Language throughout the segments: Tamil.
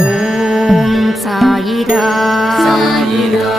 옴 사이다. 사이다.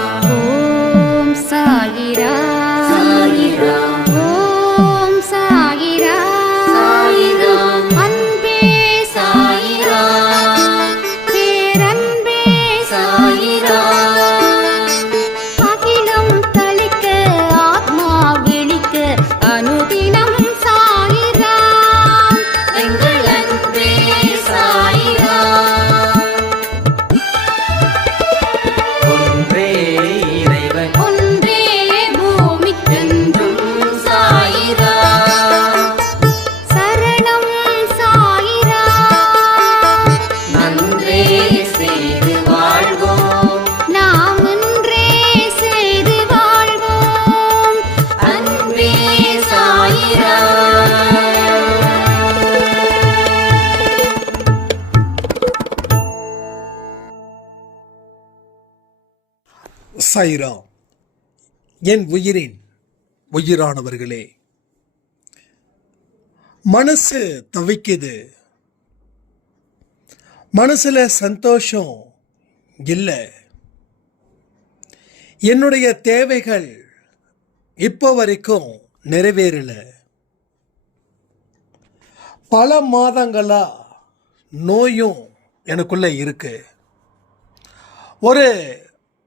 சாய்ராம் என் உயிரின் உயிரானவர்களே மனசு தவிக்குது. மனசுல சந்தோஷம் இல்லை. என்னுடைய தேவைகள் இப்போ வரைக்கும் நிறைவேறல. பல மாதங்களா நோயும் எனக்குள்ள இருக்கு. ஒரு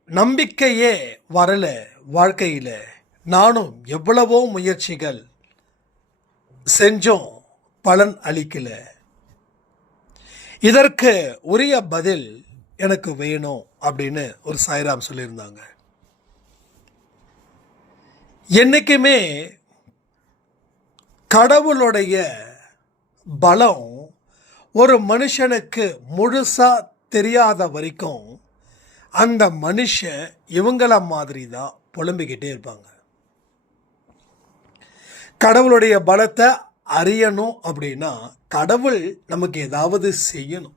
நம்பிக்கையே வரல வாழ்க்கையில். நானும் எவ்வளவோ முயற்சிகள் செஞ்சோம் பலன் அளிக்கல. இதற்கு உரிய பதில் எனக்கு வேணும் அப்படின்னு ஒரு சாய்ராம் சொல்லியிருந்தாங்க. என்னைக்குமே கடவுளுடைய பலம் ஒரு மனுஷனுக்கு முழுசாக தெரியாத வரைக்கும் அந்த மனுஷன் இவங்கள மாதிரி தான் புலம்பிக்கிட்டே இருப்பாங்க. கடவுளுடைய பலத்தை அறியணும் அப்படின்னா கடவுள் நமக்கு ஏதாவது செய்யணும்.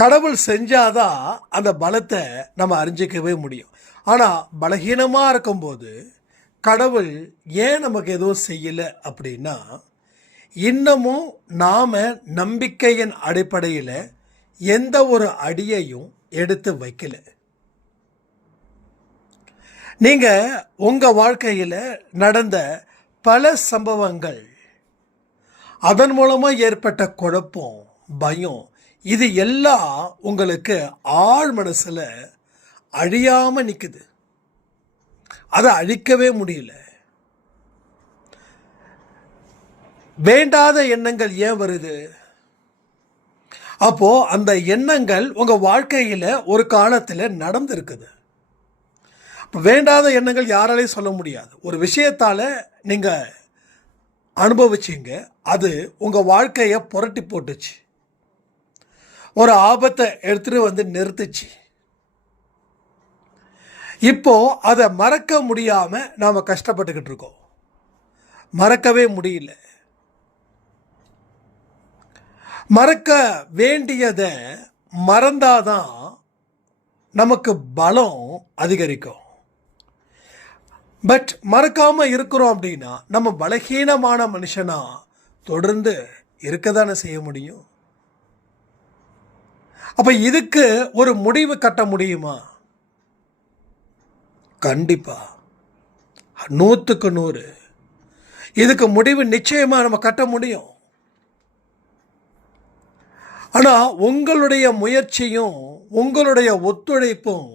கடவுள் செஞ்சாதான் அந்த பலத்தை நம்ம அறிஞ்சிக்கவே முடியும். ஆனால் பலகீனமாக இருக்கும்போது கடவுள் ஏன் நமக்கு எதுவும் செய்யலை அப்படின்னா இன்னமும் நாம் நம்பிக்கையின் அடிப்படையில் எந்த ஒரு அடியையும் எடுத்து வைக்கல. நீங்கள் உங்கள் வாழ்க்கையில் நடந்த பல சம்பவங்கள் அதன் மூலமாக ஏற்பட்ட குழப்பம் பயம் இது எல்லாம் உங்களுக்கு ஆழ் மனசில் அழியாமல் நிற்குது அதை அழிக்கவே முடியல. வேண்டாத எண்ணங்கள் ஏன் வருது? அப்போ அந்த எண்ணங்கள் உங்க வாழ்க்கையில ஒரு காலத்தில் நடந்திருக்குது. வேண்டாத எண்ணங்கள் யாராலையும் சொல்ல முடியாது. ஒரு விஷயத்தால நீங்க அனுபவிச்சிங்க அது உங்க வாழ்க்கையை புரட்டி போட்டுச்சு. ஒரு ஆபத்தை எடுத்துட்டு வந்து நிறுத்துச்சு. இப்போ அதை மறக்க முடியாம நாம கஷ்டப்பட்டுக்கிட்டு இருக்கோம். மறக்கவே முடியல. மறக்க வேண்டியதை மறந்தாதான் நமக்கு பலம் அதிகரிக்கும். பட் மறக்காம இருக்கிறோம் அப்படின்னா நம்ம பலகீனமான மனுஷனா தொடர்ந்து இருக்க தானே செய்ய முடியும்? அப்ப இதுக்கு ஒரு முடிவு கட்ட முடியுமா? கண்டிப்பா. நூற்றுக்கு நூறு. இதுக்கு முடிவு நிச்சயமாக நம்ம கட்ட முடியும். ஆனால் உங்களுடைய முயற்சியும் உங்களுடைய ஒத்துழைப்பும்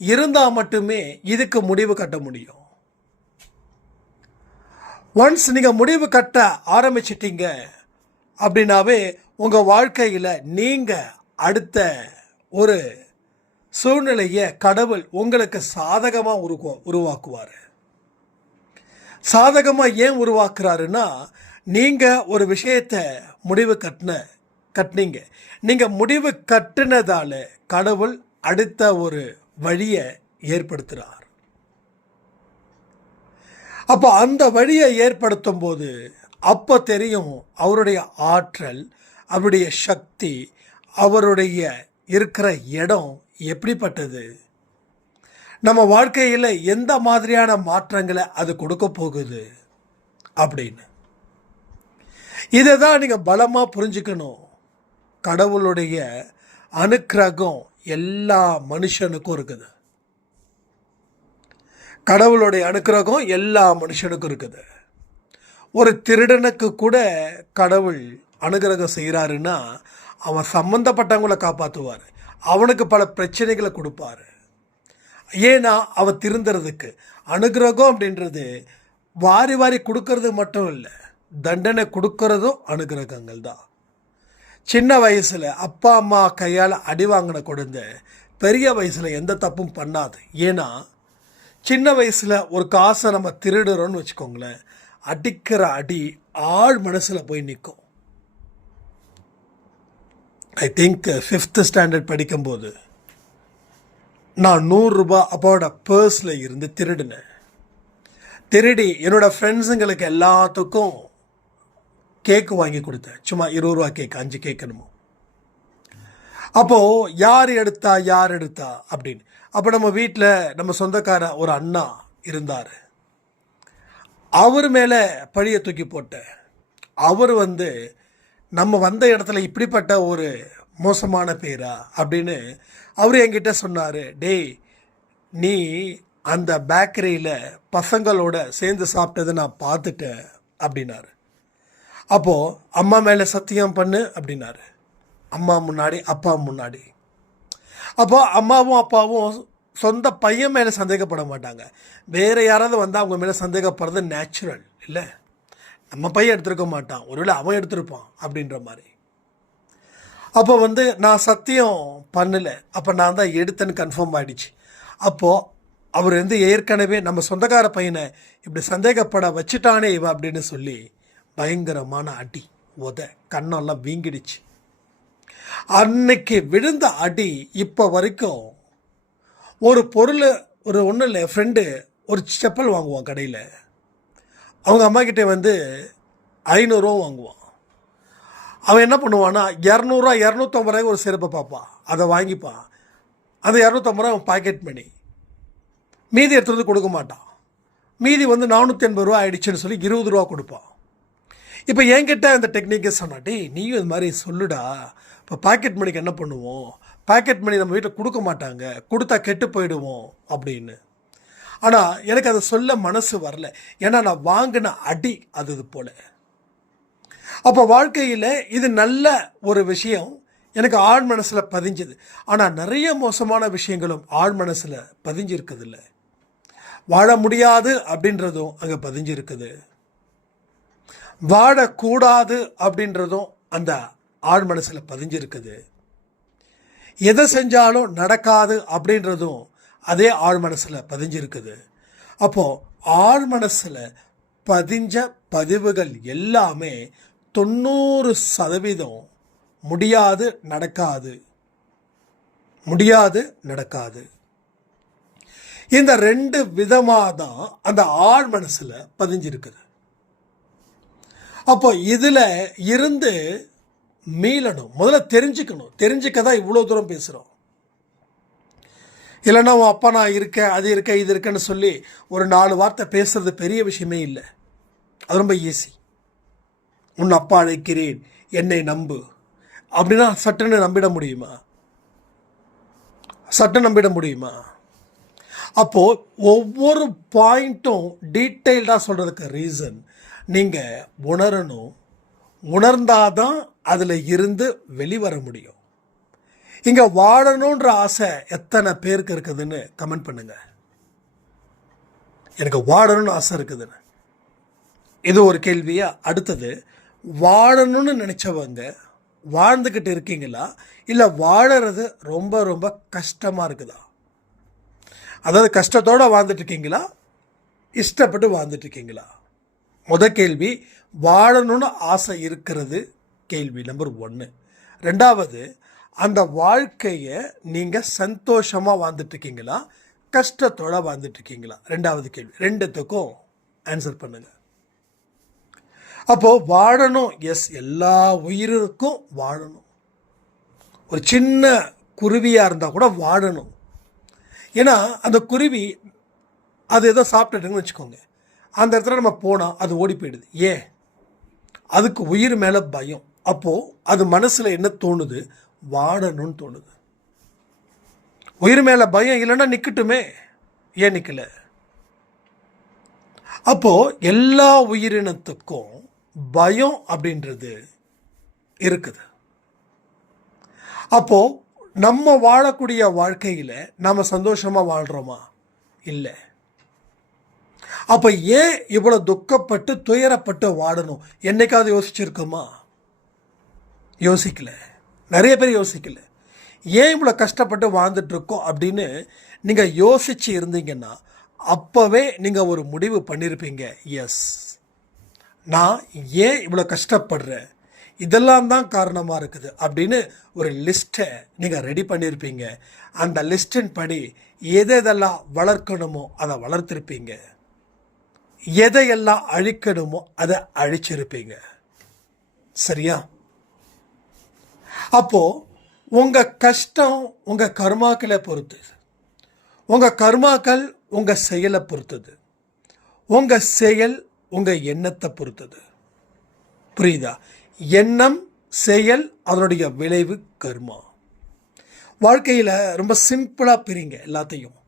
இருந்தால் மட்டுமே இதுக்கு முடிவு கட்ட முடியும். ஒன்ஸ் நீங்கள் முடிவு கட்ட ஆரம்பிச்சிட்டீங்க அப்படின்னாவே உங்கள் வாழ்க்கையில் நீங்கள் அடுத்த ஒரு சூழ்நிலையை கடவுள் உங்களுக்கு சாதகமாக உருவா உருவாக்குவார். சாதகமாக ஏன் உருவாக்குறாருன்னா நீங்கள் ஒரு விஷயத்தை முடிவு கட்டின கட்டினீங்க. நீங்கள் முடிவு கட்டினதால கடவுள் அடுத்த ஒரு வழியை ஏற்படுத்துகிறார் அப்போ அந்த வழியை ஏற்படுத்தும் போது அப்போ தெரியும் அவருடைய ஆற்றல் அவருடைய சக்தி அவருடைய இருக்கிற இடம் எப்படிப்பட்டது? நம்ம வாழ்க்கையில் எந்த மாதிரியான மாற்றங்களை அது கொடுக்க போகுது அப்படின்னு. இதை தான் நீங்கள் பலமாக புரிஞ்சுக்கணும். கடவுளுடைய அனுக்கிரகம் எல்லா மனுஷனுக்கும் இருக்குது. கடவுளுடைய அனுக்கிரகம் எல்லா மனுஷனுக்கும் இருக்குது. ஒரு திருடனுக்கு கூட கடவுள் அனுகிரகம் செய்கிறாருன்னா அவன் சம்மந்தப்பட்டவங்கள காப்பாற்றுவார் அவனுக்கு பல பிரச்சனைகளை கொடுப்பாரு. ஏன்னா அவன் திருந்துறதுக்கு. அனுகிரகம் அப்படின்றது வாரி வாரி கொடுக்கறது மட்டும் இல்லை தண்டனை கொடுக்கறதும் அனுகிரகங்கள் தான். சின்ன வயசில் அப்பா அம்மா கையால் அடி வாங்கின குழந்தை பெரிய வயசில் எந்த தப்பும் பண்ணாது. ஏன்னா சின்ன வயசில் ஒரு காசை நம்ம திருடுறோன்னு வச்சுக்கோங்களேன் அடிக்கிற அடி ஆள் மனசில் போய் நிற்கும் ஐ திங்க் ஃபிஃப்த்து ஸ்டாண்டர்ட் படிக்கும்போது நான் நூறுரூபா அப்பாவோட பர்ஸில் இருந்து திருடினேன். திருடி என்னோடய ஃப்ரெண்ட்ஸுங்களுக்கு எல்லாத்துக்கும் கேக்கு வாங்கி கொடுத்தேன். சும்மா இருபது ரூபா கேக் அஞ்சு கேக் என்னமோ. அப்போது யார் எடுத்தா யார் எடுத்தா அப்படின்னு. அப்போ நம்ம வீட்டில் நம்ம சொந்தக்கார ஒரு அண்ணா இருந்தார். அவர் மேலே பழியை தூக்கி போட்டேன். அவர் வந்து நம்ம வந்த இடத்துல இப்படிப்பட்ட ஒரு மோசமான பேரா அப்படின்னு அவர் என்கிட்ட சொன்னார். டேய் நீ அந்த பேக்கரியில் பசங்களோட சேர்ந்து சாப்பிட்டதை நான் பார்த்துட்டேன் அப்படின்னாரு. அப்போது அம்மா மேலே சத்தியம் பண்ணு அப்படின்னாரு. அம்மா முன்னாடி அப்பா முன்னாடி. அப்போது அம்மாவும் அப்பாவும் சொந்த பையன் மேலே சந்தேகப்பட மாட்டாங்க. வேறு யாராவது வந்தால் அவங்க மேலே சந்தேகப்படுறது நேச்சுரல் இல்லை? நம்ம பையன் எடுத்திருக்க மாட்டான். ஒருவேளை அவன் எடுத்திருப்பான் அப்படின்ற மாதிரி. அப்போ வந்து நான் சத்தியம் பண்ணலை. அப்போ நான் தான் எடுத்தேன்னு கன்ஃபார்ம் ஆகிடுச்சு அப்போது அவர் வந்து ஏற்கனவே நம்ம சொந்தக்கார பையனை இப்படி சந்தேகப்பட வச்சுட்டானே இவன் அப்படின்னு சொல்லி பயங்கரமான அடி. உத கண்ணெல்லாம் வீங்கிடுச்சு. அன்னைக்கு விழுந்த அடி இப்போ வரைக்கும் ஒரு பொருள் ஒரு ஒன்றும் இல்லை ஃப்ரெண்டு ஒரு செப்பல் வாங்குவான் கடையில். அவங்க அம்மா கிட்டே வந்து ஐநூறுரூவா வாங்குவான். அவன் என்ன பண்ணுவான்னா இரநூறுவா இரநூத்தம்பது ரூபாய்க்கு ஒரு செருப்பை பார்ப்பான். அதை வாங்கிப்பான். அந்த இரநூத்தம்பது ரூபா அவன் பாக்கெட் மணி மீதி எடுத்துகிட்டு வந்து கொடுக்க மாட்டான். மீதி வந்து நானூற்றி எண்பது ரூபா ஆயிடுச்சுன்னு சொல்லி இருபது ரூபா கொடுப்பான். இப்போ என்கிட்ட அந்த டெக்னிக்கை சொன்னாட்டி நீயும் இது மாதிரி சொல்லுடா. இப்போ பாக்கெட் மணிக்கு என்ன பண்ணுவோம்? பாக்கெட் மணி நம்ம வீட்டில் கொடுக்க மாட்டாங்க. கொடுத்தா கெட்டு போயிடுவோம். அப்படின்னு. ஆனால் எனக்கு அதை சொல்ல மனசு வரல. ஏன்னா நான் வாங்கின அடி அது இது போல். அப்போ வாழ்க்கையில் இது நல்ல ஒரு விஷயம் எனக்கு ஆழ் மனசில் பதிஞ்சுது. ஆனால் நிறைய மோசமான விஷயங்களும் ஆழ் மனசில் பதிஞ்சிருக்குது வாழ முடியாது அப்படின்றதும் அங்கே பதிஞ்சிருக்குது. வாழக்கூடாது அப்படின்றதும் அந்த ஆழ் மனசில் பதிஞ்சிருக்குது. எதை செஞ்சாலும் நடக்காது அப்படின்றதும் அதே ஆழ் மனசில் பதிஞ்சிருக்குது. அப்போது ஆழ் மனசில் பதிஞ்ச பதிவுகள் எல்லாமே தொண்ணூறு சதவீதம் முடியாது நடக்காது. முடியாது நடக்காது. இந்த ரெண்டு விதமாக தான் அந்த ஆழ் மனசில் பதிஞ்சிருக்குது. அப்போ இதில் இருந்து மீளணும். முதல்ல தெரிஞ்சுக்கணும். தெரிஞ்சுக்க தான் இவ்வளோ தூரம் பேசுகிறோம் இல்லைன்னா உன் அப்பா நான் இருக்கேன் அது இருக்கேன் இது இருக்கேன்னு சொல்லி ஒரு நாலு வார்த்தை பேசுறது பெரிய விஷயமே இல்லை. அது ரொம்ப ஈஸி உன் அப்பா அழைக்கிறேன் என்னை நம்பு. அப்படின்னா சட்டுன்னு நம்பிட முடியுமா? சட்டு நம்பிட முடியுமா? அப்போது ஒவ்வொரு பாயிண்ட்டும் டீட்டெயில்டாக சொல்கிறதுக்கு ரீசன் நீங்கள் உணரணும். உணர்ந்தாதான் அதில் இருந்து வெளிவர முடியும். இங்கே வாழணுன்ற ஆசை எத்தனை பேருக்கு இருக்குதுன்னு கமெண்ட் பண்ணுங்க. எனக்கு வாழணும்னு ஆசை இருக்குதுன்னு. இது ஒரு கேள்வியா? அடுத்தது வாழணும்னு நினச்சவங்க வாழ்ந்துக்கிட்டு இருக்கீங்களா? இல்லை வாழறது ரொம்ப ரொம்ப கஷ்டமாக இருக்குதா? அதாவது கஷ்டத்தோடு வாழ்ந்துட்டு இருக்கீங்களா? இஷ்டப்பட்டு வாழ்ந்துட்டு இருக்கீங்களா? முத கேள்வி வாழணும்னு ஆசை இருக்கிறது கேள்வி நம்பர் ஒன்று ரெண்டாவது அந்த வாழ்க்கையை நீங்கள் சந்தோஷமாக வாழ்ந்துட்டுருக்கீங்களா? இருக்கீங்களா வாழ்ந்துட்டுருக்கீங்களா? ரெண்டாவது கேள்வி. ரெண்டுத்துக்கும் ஆன்சர் பண்ணுங்கள் அப்போது வாழணும். எஸ் எல்லா உயிருக்கும் வாழணும். ஒரு சின்ன குருவியாக இருந்தால் கூட வாழணும். ஏன்னா அந்த குருவி அது ஏதோ சாப்பிட்டுட்டுங்கன்னு வச்சுக்கோங்க. அந்த இடத்துல நம்ம போனால் அது ஓடி போயிடுது. ஏன்? அதுக்கு உயிர் மேலே பயம். அப்போது அது மனசில் என்ன தோணுது? வாடணும்னு தோணுது. உயிர் மேலே பயம் இல்லைன்னா நிற்கட்டுமே ஏன் நிற்கல அப்போது எல்லா உயிரினத்துக்கும் பயம் அப்படின்றது இருக்குது. அப்போது நம்ம வாழக்கூடிய வாழ்க்கையில் நாம் சந்தோஷமாக வாழ்கிறோமா இல்லை. அப்போ ஏன் இவ்வளோ துக்கப்பட்டு துயரப்பட்டு வாடணும்? என்னைக்காவது யோசிச்சிருக்கோமா? யோசிக்கல. நிறைய பேர் யோசிக்கல. ஏன் இவ்வளோ கஷ்டப்பட்டு வாழ்ந்துட்டுருக்கோம் அப்படின்னு நீங்கள் யோசிச்சு இருந்தீங்கன்னா அப்போவே நீங்கள் ஒரு முடிவு பண்ணியிருப்பீங்க எஸ் நான் ஏன் இவ்வளோ கஷ்டப்படுறேன்? இதெல்லாம் தான் காரணமாக இருக்குது அப்படின்னு ஒரு லிஸ்ட்டை நீங்கள் ரெடி பண்ணியிருப்பீங்க அந்த லிஸ்டின் படி எதெல்லாம் வளர்க்கணுமோ அதை வளர்த்துருப்பீங்க. எதையெல்லாம் அழிக்கணுமோ அதை அழிச்சிருப்பீங்க. சரியா? அப்போ உங்க கஷ்டம் உங்க கர்மாக்களை பொறுத்தது. உங்க கர்மாக்கள் உங்க செயலை பொறுத்தது. உங்க செயல் உங்க எண்ணத்தை பொறுத்தது. புரியுதா? எண்ணம் செயல் அதனுடைய விளைவு கர்மா. வாழ்க்கையில் ரொம்ப சிம்பிளாக பிரிங்க எல்லாத்தையும்.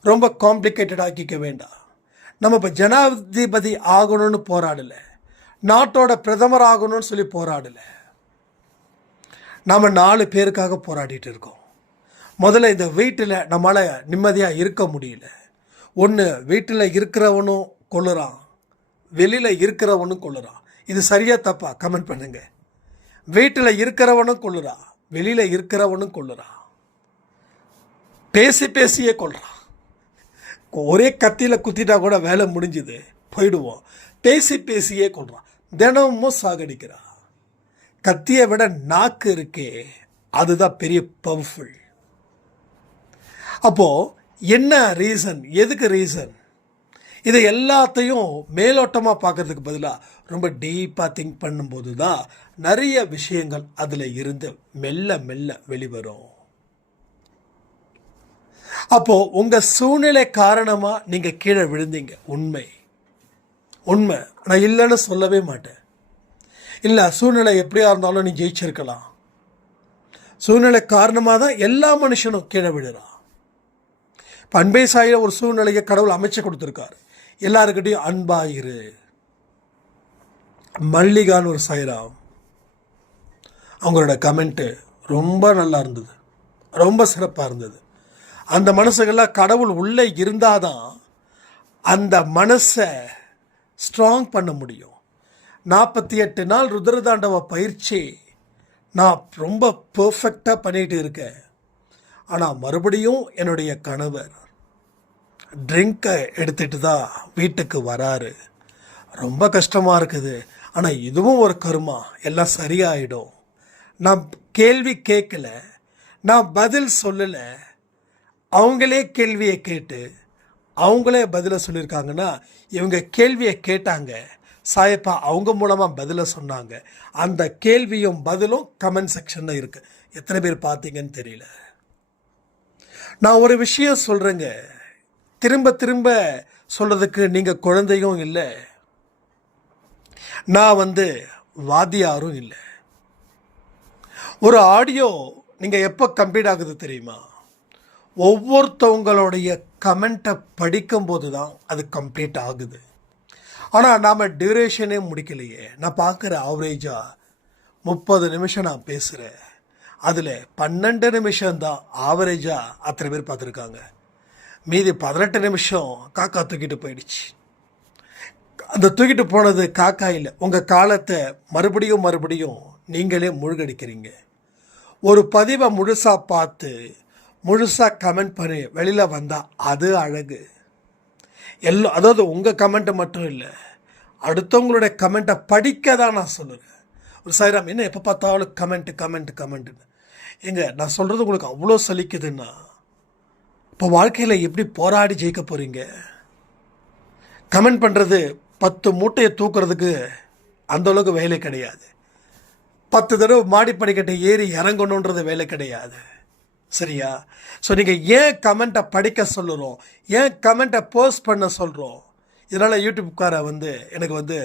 ரொம்ப காம்ப்ளிகேட்டட் ஆக்கிக்க வேண்டாம். நம்ம இப்போ ஜனாதிபதி ஆகணும்னு போராடலை. நாட்டோட பிரதமர் ஆகணும்னு சொல்லி போராடலை. நாம் நாலு பேருக்காக போராடிட்டு இருக்கோம். முதல்ல இந்த வீட்டில் நம்மளால் நிம்மதியாக இருக்க முடியல. ஒன்று வீட்டில் இருக்கிறவனும் கொள்ளுறான் வெளியில் இருக்கிறவனும் கொள்ளுறான் இது சரியாக தப்பா? கமெண்ட் பண்ணுங்க. வீட்டில் இருக்கிறவனும் கொள்ளுறான் வெளியில் இருக்கிறவனும் கொள்ளுறான் பேசி பேசியே கொள்கிறான் ஒரே கத்தியில் குத்திட்டா கூட வேலை முடிஞ்சுது. போயிடுவோம். பேசி பேசியே கொள்றான். தினமும் சாகடிக்கிறான் கத்தியை விட நாக்கு இருக்கே அதுதான் பெரிய பவர்ஃபுல் அப்போ என்ன ரீசன் எதுக்கு ரீசன் இதை எல்லாத்தையும் மேலோட்டமாக பார்க்கறதுக்கு பதிலாக ரொம்ப டீப்பாக திங்க் பண்ணும்போது தான் நிறைய விஷயங்கள் அதில் இருந்து மெல்ல மெல்ல வெளிவரும். அப்போது உங்கள் சூழ்நிலை காரணமாக நீங்கள் கீழே விழுந்தீங்க. உண்மை. உண்மை. நான் இல்லைன்னு சொல்லவே மாட்டேன். இல்லை சூழ்நிலை எப்படியா இருந்தாலும் நீ ஜெயிச்சிருக்கலாம். சூழ்நிலை காரணமாக தான் எல்லா மனுஷனும் கீழே விழுறான். இப்போ அன்பே சாயில ஒரு சூழ்நிலையை கடவுள் அமைச்சு கொடுத்துருக்காரு. எல்லாருக்கிட்டையும் அன்பாயிரு மல்லிகான்னு ஒரு சைராம் அவங்களோட கமெண்ட்டு ரொம்ப நல்லா இருந்தது. ரொம்ப சிறப்பாக இருந்தது. அந்த மனசுகள்லாம் கடவுள் உள்ளே இருந்தால் தான் அந்த மனசை ஸ்ட்ராங் பண்ண முடியும். நாற்பத்தி எட்டு நாள் ருத்ரதாண்டவ பயிற்சி நான் ரொம்ப பர்ஃபெக்டாக பண்ணிகிட்டு இருக்கேன். ஆனால் மறுபடியும் என்னுடைய கணவர் ட்ரிங்கை எடுத்துகிட்டு தான் வீட்டுக்கு வராரு. ரொம்ப கஷ்டமாக இருக்குது. ஆனால் இதுவும் ஒரு கருமா. எல்லாம் சரியாயிடும். நான் கேள்வி கேட்கல. நான் பதில் சொல்லலை. அவங்களே கேள்வியை கேட்டு அவங்களே பதிலை சொல்லியிருக்காங்கன்னா இவங்க கேள்வியை கேட்டாங்க. சாயப்பா அவங்க மூலமாக பதிலை சொன்னாங்க. அந்த கேள்வியும் பதிலும் கமெண்ட் செக்ஷனில் இருக்குது எத்தனை பேர் பார்த்தீங்கன்னு தெரியல. நான் ஒரு விஷயம் சொல்கிறேங்க திரும்ப திரும்ப சொல்கிறதுக்கு நீங்கள் குழந்தையும் இல்லை. நான் வந்து வாத்தியாரும் இல்லை. ஒரு ஆடியோ நீங்கள் எப்போ கம்ப்ளீட் ஆகுது தெரியுமா? ஒவ்வொருத்தவங்களுடைய கமெண்ட்டை படிக்கும்போது தான் அது கம்ப்ளீட் ஆகுது. ஆனால் நாம் டியூரேஷனே முடிக்கலையே. நான் பார்க்குற ஆவரேஜாக முப்பது நிமிஷம் நான் பேசுகிறேன் அதில் பன்னெண்டு நிமிஷம் தான் ஆவரேஜாக அத்தனை பேர் பார்த்துருக்காங்க. மீதி பதினெட்டு நிமிஷம் காக்கா தூக்கிட்டு போயிடுச்சு. அந்த தூக்கிட்டு போனது காக்கா இல்லை. உங்கள் காலத்தை மறுபடியும் மறுபடியும் நீங்களே மூழ்கடிக்கிறீங்க. ஒரு பதிவை முழுசாக பார்த்து முழுசாக கமெண்ட் பண்ணி. வெளியில் வந்தால் அது அழகு. எல்லோ அதாவது உங்கள் கமெண்ட்டை மட்டும் இல்லை. அடுத்தவங்களுடைய கமெண்ட்டை படிக்க தான் நான் சொல்லுவேன் ஒரு சாய்ராம் என்ன எப்போ பார்த்தாலும் கமெண்ட் கமெண்ட் கமெண்ட்டுன்னு ஏங்க நான் சொல்கிறது உங்களுக்கு அவ்வளோ சலிக்குதுன்னா இப்போ வாழ்க்கையில் எப்படி போராடி ஜெயிக்க போகிறீங்க கமெண்ட் பண்ணுறது பத்து மூட்டையை தூக்குறதுக்கு அந்த அளவுக்கு வேலை கிடையாது. பத்து தடவை மாடி படிக்கட்டை ஏறி இறங்கணுன்றது வேலை கிடையாது. சரியா? ஸோ நீங்கள் ஏன் கமெண்ட்டை படிக்க சொல்லுறோம் ஏன் கமெண்ட்டை போஸ்ட் பண்ண சொல்கிறோம் இதனால் யூடியூப்கார வந்து எனக்கு வந்து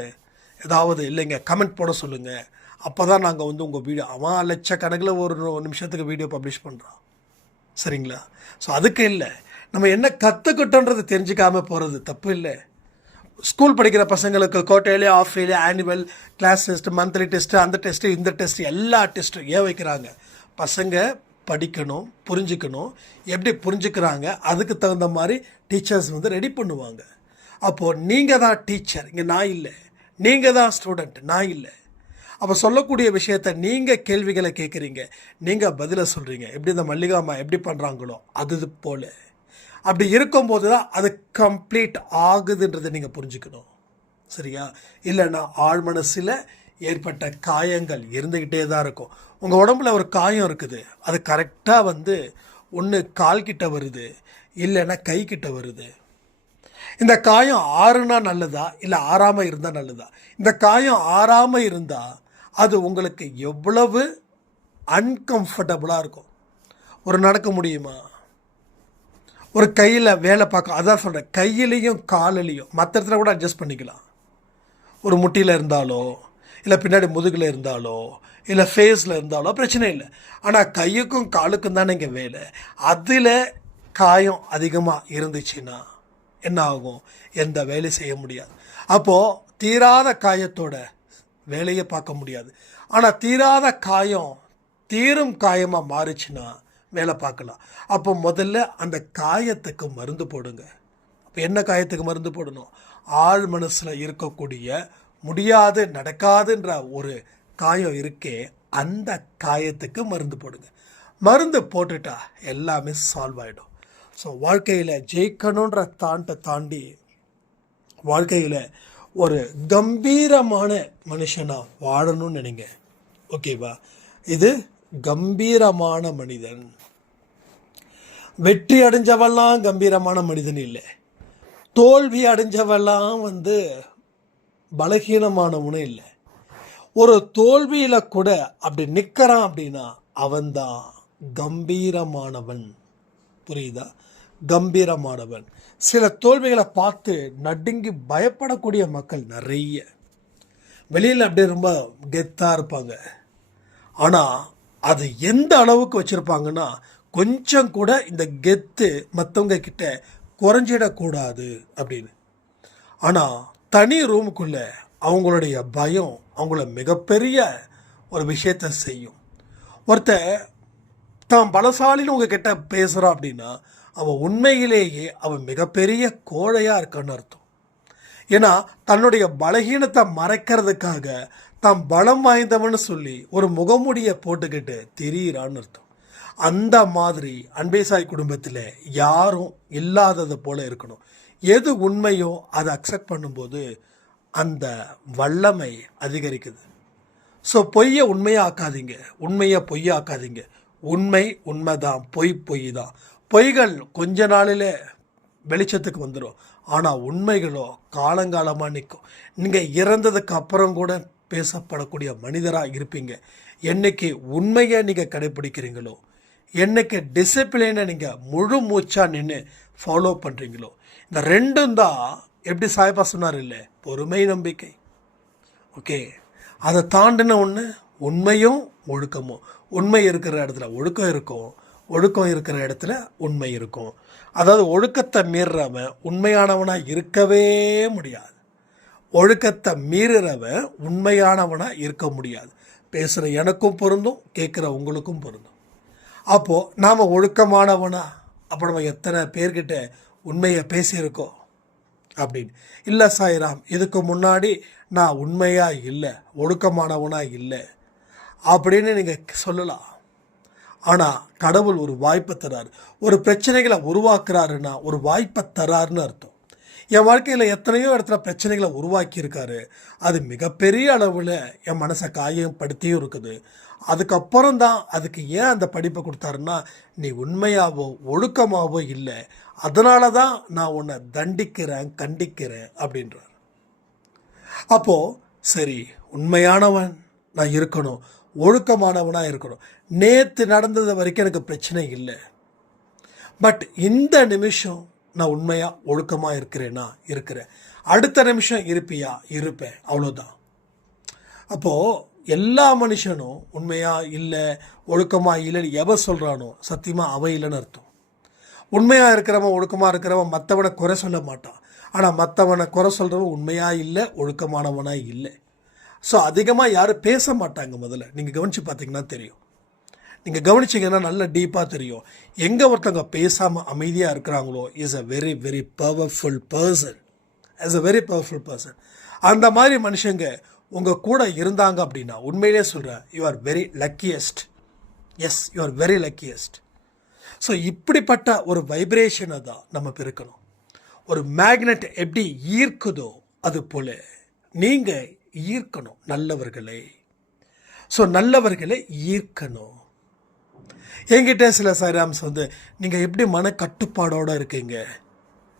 ஏதாவது இல்லைங்க கமெண்ட் போட சொல்லுங்கள் அப்போ தான் நாங்கள் வந்து உங்கள் வீடியோ அவன் லட்சக்கணக்கில் ஒரு நிமிஷத்துக்கு வீடியோ பப்ளிஷ் பண்ணுறான் சரிங்களா? ஸோ அதுக்கு இல்லை. நம்ம என்ன கற்றுக்கிட்டோன்றது தெரிஞ்சுக்காமல் போகிறது தப்பு இல்லை. ஸ்கூல் படிக்கிற பசங்களுக்கு கோட்டையிலே half yearly annual class test monthly test அந்த டெஸ்ட்டு இந்த டெஸ்ட்டு எல்லா டெஸ்ட்டும் ஏன் வைக்கிறாங்க. பசங்க படிக்கணும் புரிஞ்சுக்கணும். எப்படி புரிஞ்சுக்கிறாங்க? அதுக்கு தகுந்த மாதிரி டீச்சர்ஸ் வந்து ரெடி பண்ணுவாங்க. அப்போது நீங்கள் தான் டீச்சர் இங்கே நான் இல்லை. நீங்கள் தான் ஸ்டூடெண்ட் நான் இல்லை. அப்போ சொல்லக்கூடிய விஷயத்த நீங்கள் கேள்விகளை கேட்குறீங்க. நீங்கள் பதிலை சொல்கிறீங்க எப்படி இந்த மல்லிகாமா எப்படி பண்ணுறாங்களோ அது போல். அப்படி இருக்கும்போது தான் அது கம்ப்ளீட் ஆகுதுன்றதை நீங்கள் புரிஞ்சுக்கணும். சரியா? இல்லைன்னா ஆழ் மனசில் ஏற்பட்ட காயங்கள் இருந்துக்கிட்டே தான் இருக்கும். உங்கள் உடம்புல ஒரு காயம் இருக்குது. அது கரெக்டாக வந்து ஒன்று கால் கிட்ட வருது இல்லைன்னா கை கிட்ட வருது. இந்த காயம் ஆறுனா நல்லதா இல்லை ஆறாமல் இருந்தால் நல்லதா? இந்த காயம் ஆறாமல் இருந்தால் அது உங்களுக்கு எவ்வளவு அன்கம்ஃபர்டபுளாக இருக்கும். ஒரு நடக்க முடியுமா? ஒரு கையில் வேலை பார்க்க அதான் சொல்கிறேன் கையிலையும் காலிலையும் மற்ற இடத்துல கூட அட்ஜஸ்ட் பண்ணிக்கலாம். ஒரு முட்டியில் இருந்தாலோ இல்லை பின்னாடி முதுகில் இருந்தாலோ இல்லை ஃபேஸில் இருந்தாலோ பிரச்சனை இல்லை. ஆனால் கையுக்கும் காலுக்கும் தானே இங்கே வேலை. அதில் காயம் அதிகமாக இருந்துச்சுன்னா என்ன ஆகும்? எந்த வேலை செய்ய முடியாது. அப்போது தீராத காயத்தோட வேலையை பார்க்க முடியாது. ஆனால் தீராத காயம் தீரும் காயமாக மாறுச்சுன்னா வேலை பார்க்கலாம். அப்போ முதல்ல அந்த காயத்துக்கு மருந்து போடுங்க. அப்போ என்ன காயத்துக்கு மருந்து போடணும்? ஆழ் மனசில் இருக்கக்கூடிய முடியாது நடக்காதுன்ற ஒரு காயம் இருக்கே அந்த காயத்துக்கு மருந்து போடுங்க. மருந்து போட்டுட்டா எல்லாமே சால்வ் ஆகிடும் ஸோ வாழ்க்கையில் ஜெயிக்கணுன்ற தாண்டை தாண்டி வாழ்க்கையில் ஒரு கம்பீரமான மனுஷனாக வாழணும்னு நினைங்க. ஓகேவா இது கம்பீரமான மனிதன். வெற்றி அடைஞ்சவெல்லாம் கம்பீரமான மனிதன் இல்லை. தோல்வி அடைஞ்சவெல்லாம் வந்து பலகீனமானவனும் இல்லை. ஒரு தோல்வியில் கூட அப்படி நிற்கிறான் அப்படின்னா அவன்தான் கம்பீரமானவன். புரியுதா? கம்பீரமானவன். சில தோல்விகளை பார்த்து நடுங்கி பயப்படக்கூடிய மக்கள் நிறைய. வெளியில் அப்படியே ரொம்ப கெத்தாக இருப்பாங்க. ஆனால் அது எந்த அளவுக்கு வச்சுருப்பாங்கன்னா கொஞ்சம் கூட இந்த கெத்து மற்றவங்க கிட்ட குறைஞ்சிடக்கூடாது அப்படின்னு. ஆனால் தனி ரூமுக்குள்ளே அவங்களுடைய பயம் அவங்கள மிகப்பெரிய ஒரு விஷயத்தை செய்யும். ஒருத்தன் தான் பலசாலின்னு உங்ககிட்ட பேசுகிறான் அப்படின்னா அவன் உண்மையிலேயே அவன் மிகப்பெரிய கோழையாக இருக்கான்னு அர்த்தம். ஏன்னா தன்னுடைய பலகீனத்தை மறைக்கிறதுக்காக தான் பலம் வாய்ந்தவன்னு சொல்லி ஒரு முகமுடியை போட்டுக்கிட்டு தெரியிறான்னு அர்த்தம். அந்த மாதிரி அன்பேசாய் குடும்பத்தில் யாரும் இல்லாதது போல இருக்கணும். எது உண்மையோ அதை அக்செப்ட் பண்ணும்போது அந்த வல்லமை அதிகரிக்குது. ஸோ பொய்யை உண்மையாக ஆக்காதீங்க உண்மையை பொய்யாக்காதீங்க. உண்மை உண்மை தான் பொய் பொய் தான் பொய்கள் கொஞ்ச நாளில் வெளிச்சத்துக்கு வந்துடும் ஆனால் உண்மைகளோ காலங்காலமாக நிற்கும். நீங்கள் இறந்ததுக்கு அப்புறம் கூட பேசப்படக்கூடிய மனிதராக இருப்பீங்க. என்னைக்கு உண்மையை நீங்கள் கடைப்பிடிக்கிறீங்களோ என்னைக்கு டிசிப்ளினை நீங்கள் முழு மூச்சாக நின்று ஃபாலோ பண்ணுறீங்களோ இந்த ரெண்டும் தான் எப்படி சாய்பா சொன்னார் இல்லை? பொறுமை நம்பிக்கை. ஓகே. அதை தாண்டின ஒன்று உண்மையும் ஒழுக்கமும். உண்மை இருக்கிற இடத்துல ஒழுக்கம் இருக்கும். ஒழுக்கம் இருக்கிற இடத்துல உண்மை இருக்கும். அதாவது ஒழுக்கத்தை மீறுறவன் உண்மையானவனாக இருக்கவே முடியாது. ஒழுக்கத்தை மீறுறவன் உண்மையானவனாக இருக்க முடியாது. பேசுகிற எனக்கும் பொருந்தும் கேட்குற உங்களுக்கும் பொருந்தும். அப்போது நாம் ஒழுக்கமானவனா? அப்போ நம்ம எத்தனை பேர்கிட்ட உண்மையை பேசியிருக்கோம் அப்படின்னு. இல்லை சாய்ராம் இதுக்கு முன்னாடி நான் உண்மையாக இல்லை ஒழுக்கமானவனாக இல்லை அப்படின்னு நீங்கள் சொல்லலாம். ஆனால் கடவுள் ஒரு வாய்ப்பை தராரு. ஒரு பிரச்சனைகளை உருவாக்குறாருன்னா ஒரு வாய்ப்பை தராருன்னு அர்த்தம். என் வாழ்க்கையில் எத்தனையோ இடத்துல பிரச்சனைகளை உருவாக்கியிருக்காரு. அது மிகப்பெரிய அளவில் என் மனசை காயப்படுத்தியும் இருக்குது. அதுக்கப்புறம் தான் அதுக்கு ஏன் அந்த படிப்பை கொடுத்தாருன்னா நீ உண்மையாவோ ஒழுக்கமாவோ இல்லை அதனால தான் நான் உன்னை தண்டிக்கிறேன் கண்டிக்கிறேன் அப்படின்றார். அப்போது சரி உண்மையானவன் நான் இருக்கணும் ஒழுக்கமானவனாக இருக்கணும். நேற்று நடந்தது வரைக்கும் எனக்கு பிரச்சனை இல்லை. பட் இந்த நிமிஷம் நான் உண்மையாக ஒழுக்கமாக இருக்கிறேனா இருக்கிறேன். அடுத்த நிமிஷம் இருப்பியா இருப்பேன் அவ்வளோதான் அப்போது எல்லா மனுஷனும் உண்மையாக இல்லை ஒழுக்கமாக இல்லைன்னு எவன் சொல்கிறானோ சத்தியமாக அவன் இல்லைன்னு அர்த்தம். உண்மையாக இருக்கிறவன் ஒழுக்கமாக இருக்கிறவன் மற்றவனை குறை சொல்ல மாட்டான். ஆனால் மற்றவனை குறை சொல்கிறவன் உண்மையாக இல்லை ஒழுக்கமானவனாக இல்லை. ஸோ அதிகமாக யாரும் பேச மாட்டாங்க முதல்ல. நீங்கள் கவனித்து பார்த்தீங்கன்னா தெரியும். நீங்கள் கவனிச்சிங்கன்னா நல்ல டீப்பாக தெரியும். எங்கே ஒருத்தவங்க பேசாமல் அமைதியாக இருக்கிறாங்களோ is a very very powerful person is a very powerful person அந்த மாதிரி மனுஷங்க உங்கள் கூட இருந்தாங்க அப்படின்னா உண்மையிலே சொல்கிறேன் you are very luckiest yes you are very luckiest so இப்படிப்பட்ட ஒரு வைப்ரேஷனை தான் நம்ம பெருக்கணும். ஒரு மேக்னெட் எப்படி ஈர்க்குதோ அது போல் நீங்கள் ஈர்க்கணும் நல்லவர்களை. ஸோ நல்லவர்களை ஈர்க்கணும். என்கிட்ட சில சைராம்ஸ் வந்து நீங்கள் எப்படி மன கட்டுப்பாடோடு இருக்கீங்க?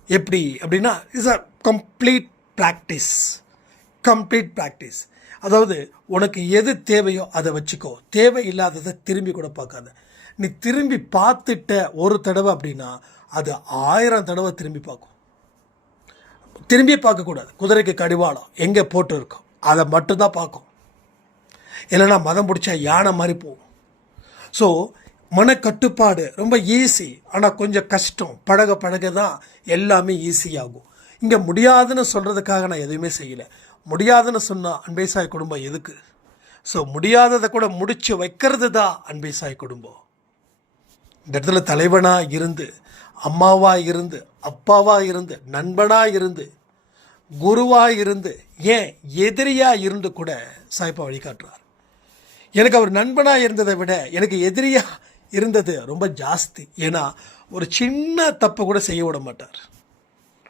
எப்படி? அப்படின்னா is a complete practice complete practice அதாவது உனக்கு எது தேவையோ அதை வச்சுக்கோ. தேவை இல்லாததை திரும்பி கூட பார்க்காத. நீ திரும்பி பார்த்துட்ட ஒரு தடவை அப்படின்னா அது ஆயிரம் தடவை திரும்பி பார்க்கும். திரும்பி பார்க்கக்கூடாது குதிரைக்கு கடிவாளம் எங்கே போட்டு இருக்கும் அதை மட்டும்தான் பார்க்கும். இல்லைன்னா மதம் பிடிச்சா யானை மாதிரி போகும். ஸோ மனக்கட்டுப்பாடு ரொம்ப ஈஸி ஆனால் கொஞ்சம் கஷ்டம். பழக பழக தான் எல்லாமே ஈஸியாகும் இங்கே முடியாதுன்னு சொல்கிறதுக்காக நான் எதுவுமே செய்யலை. முடியாதுன்னு சொன்னால் அன்பேசாய் குடும்பம் எதுக்கு? ஸோ முடியாததை கூட முடித்து வைக்கிறது தான் அன்பேசாய் குடும்பம். இந்த இடத்துல தலைவனாக இருந்து அம்மாவாக இருந்து அப்பாவாக இருந்து நண்பனாக இருந்து குருவாக இருந்து ஏன் எதிரியாக இருந்து கூட சாய்ப்பா வழிகாட்டுறார். எனக்கு அவர் நண்பனாக இருந்ததை விட எனக்கு எதிரியாக இருந்தது ரொம்ப ஜாஸ்தி. ஏன்னா ஒரு சின்ன தப்பு கூட செய்ய விட மாட்டார்.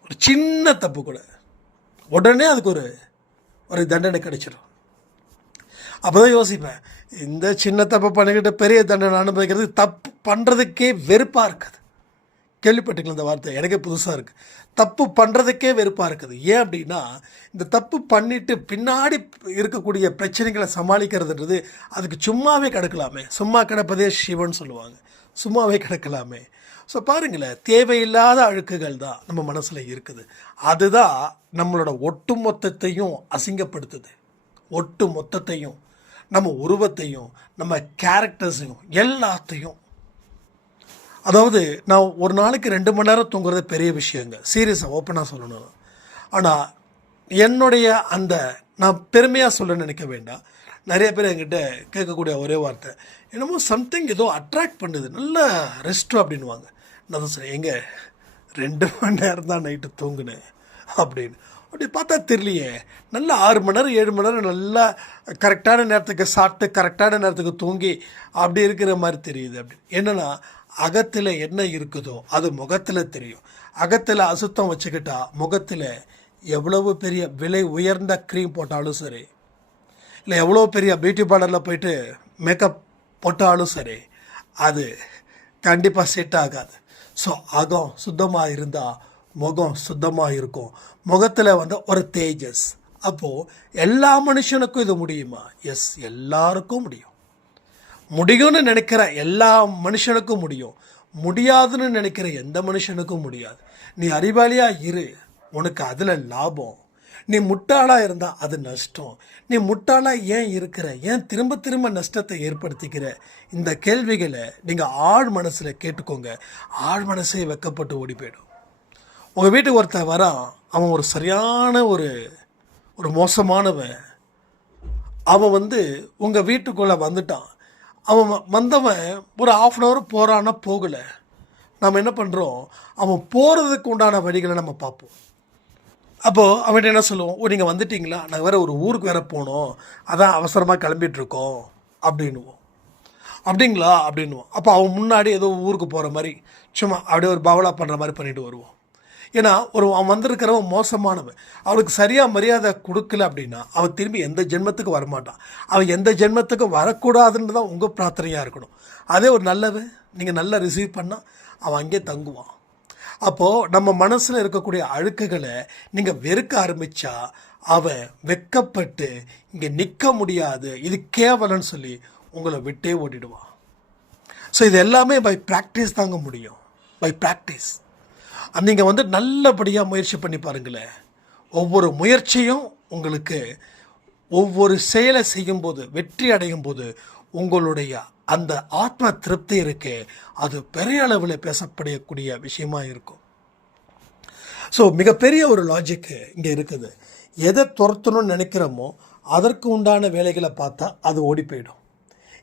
ஒரு சின்ன தப்பு கூட. உடனே அதுக்கு ஒரு ஒரு தண்டனை கிடைச்சிடும் அப்போ தான் யோசிப்பேன். இந்த சின்ன தப்பை பண்ணிக்கிட்டு பெரிய தண்டனை அனுபவிக்கிறது தப்பு பண்ணுறதுக்கே வெறுப்பாக இருக்குது. கேள்விப்பட்டிருக்கல இந்த வார்த்தை? எனக்கே புதுசாக இருக்குது தப்பு பண்ணுறதுக்கே வெறுப்பாக இருக்குது. ஏன் அப்படின்னா இந்த தப்பு பண்ணிட்டு பின்னாடி இருக்கக்கூடிய பிரச்சனைகளை சமாளிக்கிறதுன்றது அதுக்கு சும்மாவே கிடக்கலாமே. சும்மா கிடப்பதே சிவன் சொல்லுவாங்க. சும்மாவே கிடக்கலாமே. ஸோ பாருங்களேன் தேவையில்லாத அழுக்குகள் தான் நம்ம மனசில் இருக்குது. அதுதான் நம்மளோட ஒட்டு மொத்தத்தையும் அசிங்கப்படுத்துது. ஒட்டு மொத்தத்தையும் நம்ம உருவத்தையும் நம்ம கேரக்டர்ஸையும் எல்லாத்தையும். அதாவது நான் ஒரு நாளைக்கு ரெண்டு மணி நேரம் தூங்குறது பெரிய விஷயங்க. சீரியஸாக ஓப்பனாக சொல்லணும் ஆனால் என்னுடைய அந்த நான் பெருமையாக சொல்ல நினைக்க வேண்டாம். நிறைய பேர் என்கிட்ட கேட்கக்கூடிய ஒரே வார்த்தை என்னமோ சம்திங் ஏதோ அட்ராக்ட் பண்ணுது. நல்ல ரெஸ்ட்டு அப்படின்வாங்க நான் தான் சொன்னேன் எங்கே ரெண்டு மணி நேரம் தான் நைட்டு தூங்குனேன். அப்படின்னு. அப்படி பார்த்தா தெரியலையே. நல்லா ஆறு மணி நேரம் ஏழு மணி நேரம் நல்லா கரெக்டான நேரத்துக்கு சாப்பிட்டு கரெக்டான நேரத்துக்கு தூங்கி அப்படி இருக்கிற மாதிரி தெரியுது அப்படி. என்னென்னா அகத்தில் என்ன இருக்குதோ அது முகத்தில் தெரியும். அகத்தில் அசுத்தம் வச்சுக்கிட்டா முகத்தில் எவ்வளவு பெரிய விலை உயர்ந்த க்ரீம் போட்டாலும் சரி இல்லை எவ்வளோ பெரிய பியூட்டி பார்லரில் போயிட்டு மேக்கப் போட்டாலும் சரி அது கண்டிப்பாக செட் ஆகாது. ஸோ அகம் சுத்தமாக இருந்தால் முகம் சுத்தமாக இருக்கும் முகத்தில் வந்து ஒரு தேஜஸ். அப்போது எல்லா மனுஷனுக்கும் இது முடியுமா? எஸ் எல்லாருக்கும் முடியும். முடியும்னு நினைக்கிற எல்லா மனுஷனுக்கும் முடியும். முடியாதுன்னு நினைக்கிற எந்த மனுஷனுக்கும் முடியாது. நீ அறிவாளியாக இரு. உனக்கு அதில் லாபம். நீ முட்டாளாக இருந்தால் அது நஷ்டம். நீ முட்டாளாக ஏன் இருக்கிற? ஏன் திரும்ப திரும்ப நஷ்டத்தை ஏற்படுத்திக்கிற? இந்த கேள்விகளை நீங்கள் ஆழ் மனசில் கேட்டுக்கோங்க. ஆழ் மனசே வெக்கப்பட்டு ஓடி போயிடும். உங்கள் வீட்டுக்கு ஒருத்தன் வரான். அவன் ஒரு சரியான ஒரு ஒரு மோசமானவன். அவன் வந்து உங்கள் வீட்டுக்குள்ளே வந்துட்டான். அவன் வந்தவன் ஒரு ஆஃப் அன் ஹவர் போகிறான்னா போகலை. நம்ம என்ன பண்ணுறோம் அவன் போகிறதுக்கு உண்டான வழிகளை நம்ம பார்ப்போம். அப்போது அவன்கிட்ட என்ன சொல்லுவோம்? ஓ நீங்கள் வந்துட்டிங்களா? நாங்கள் வேறு ஒரு ஊருக்கு வேறு போனோம். அதான் அவசரமாக கிளம்பிகிட்ருக்கோம் அப்படின்னுவோம். அப்படிங்களா? அப்படின்னுவோம். அப்போ அவன் முன்னாடி ஏதோ ஊருக்கு போகிற மாதிரி சும்மா அப்படியே ஒரு பவலா பண்ணுற மாதிரி பண்ணிட்டு வருவோம். ஏன்னா ஒரு அவன் வந்திருக்கிறவன் மோசமானவன். அவனுக்கு சரியாக மரியாதை கொடுக்கல அப்படின்னா அவன் திரும்பி எந்த ஜென்மத்துக்கு வரமாட்டான். அவன் எந்த ஜென்மத்துக்கு வரக்கூடாதுன்னு தான் உங்கள் பிரார்த்தனையாக இருக்கணும். அதே ஒரு நல்லவன் நீங்கள் நல்லா ரிசீவ் பண்ணால் அவன் அங்கேயே தங்குவான். அப்போது நம்ம மனசில் இருக்கக்கூடிய அழுக்குகளை நீங்கள் வெறுக்க ஆரம்பித்தா அவன் வெக்கப்பட்டு இங்கே நிற்க முடியாது இது கேவலன்னு சொல்லி உங்களை விட்டே ஓடிடுவான். ஸோ இது எல்லாமே பை ப்ராக்டிஸ் தாங்க முடியும். பை ப்ராக்டிஸ் நீங்கள் வந்து நல்லபடியாக முயற்சி பண்ணி பாருங்களேன். ஒவ்வொரு முயற்சியும் உங்களுக்கு ஒவ்வொரு செயலை செய்யும்போது வெற்றி அடையும் போது உங்களுடைய அந்த ஆத்ம திருப்தி இருக்கு அது பெரிய அளவில் பேசப்படக்கூடிய விஷயமா இருக்கும். ஸோ மிகப்பெரிய ஒரு லாஜிக்கு இங்கே இருக்குது. எதை துரத்தணும்னு நினைக்கிறோமோ அதற்கு உண்டான வேலைகளை பார்த்தா அது ஓடி போயிடும்.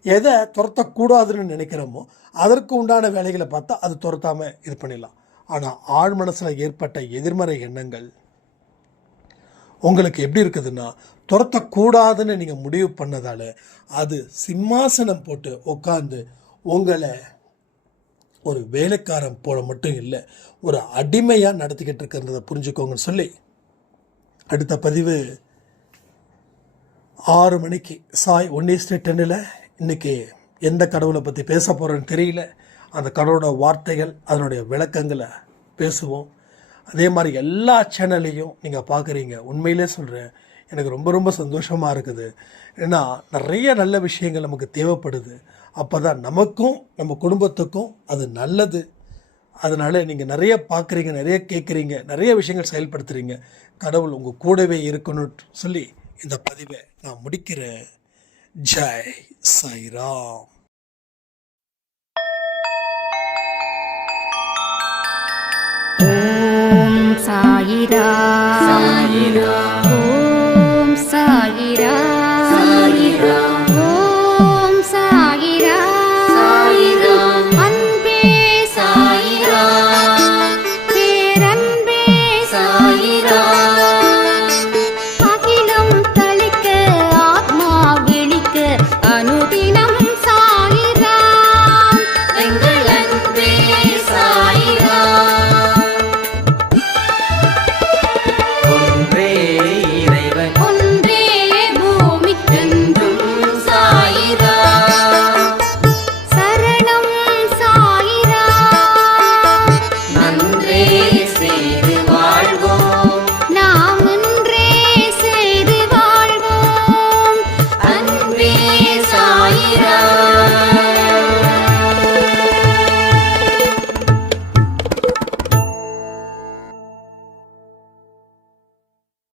எதை துரத்தக்கூடாதுன்னு நினைக்கிறோமோ அதற்கு உண்டான வேலைகளை பார்த்தா அது துரத்தாமல் இது பண்ணிடலாம். ஆனால் ஆழ் மனசில் ஏற்பட்ட எதிர்மறை எண்ணங்கள். உங்களுக்கு எப்படி இருக்குதுன்னா துரத்தக்கூடாதுன்னு நீங்கள் முடிவு பண்ணதால் அது சிம்மாசனம் போட்டு உட்காந்து உங்களை ஒரு வேலைக்காரன் போல மட்டும் இல்லை ஒரு அடிமையாக நடத்திக்கிட்டு இருக்கிறத புரிஞ்சுக்கோங்கன்னு சொல்லி அடுத்த பதிவு ஆறு மணிக்கு சாய் ஒன் ஈஸ்ட் டென்னில் இன்றைக்கி எந்த கடவுளை பற்றி பேச போகிறேன்னு தெரியல. அந்த கடவுளோட வார்த்தைகள் அதனுடைய விளக்கங்களை பேசுவோம். அதே மாதிரி எல்லா சேனல்லையும் நீங்கள் பார்க்குறீங்க உண்மையிலே சொல்கிறேன் எனக்கு ரொம்ப ரொம்ப சந்தோஷமாக இருக்குது. ஏன்னா நிறைய நல்ல விஷயங்கள் நமக்கு தேவைப்படுது. அப்போ தான் நமக்கும் நம்ம குடும்பத்துக்கும் அது நல்லது. அதனால் நீங்கள் நிறைய பார்க்குறீங்க நிறைய கேட்குறீங்க நிறைய விஷயங்கள் செயல்படுத்துகிறீங்க கடவுள் உங்கள் கூடவே இருக்கணும்னு சொல்லி இந்த பதிவை நான் முடிக்கிறேன். ஜெய் சாய்ராம். 옴 사이다. 사이다.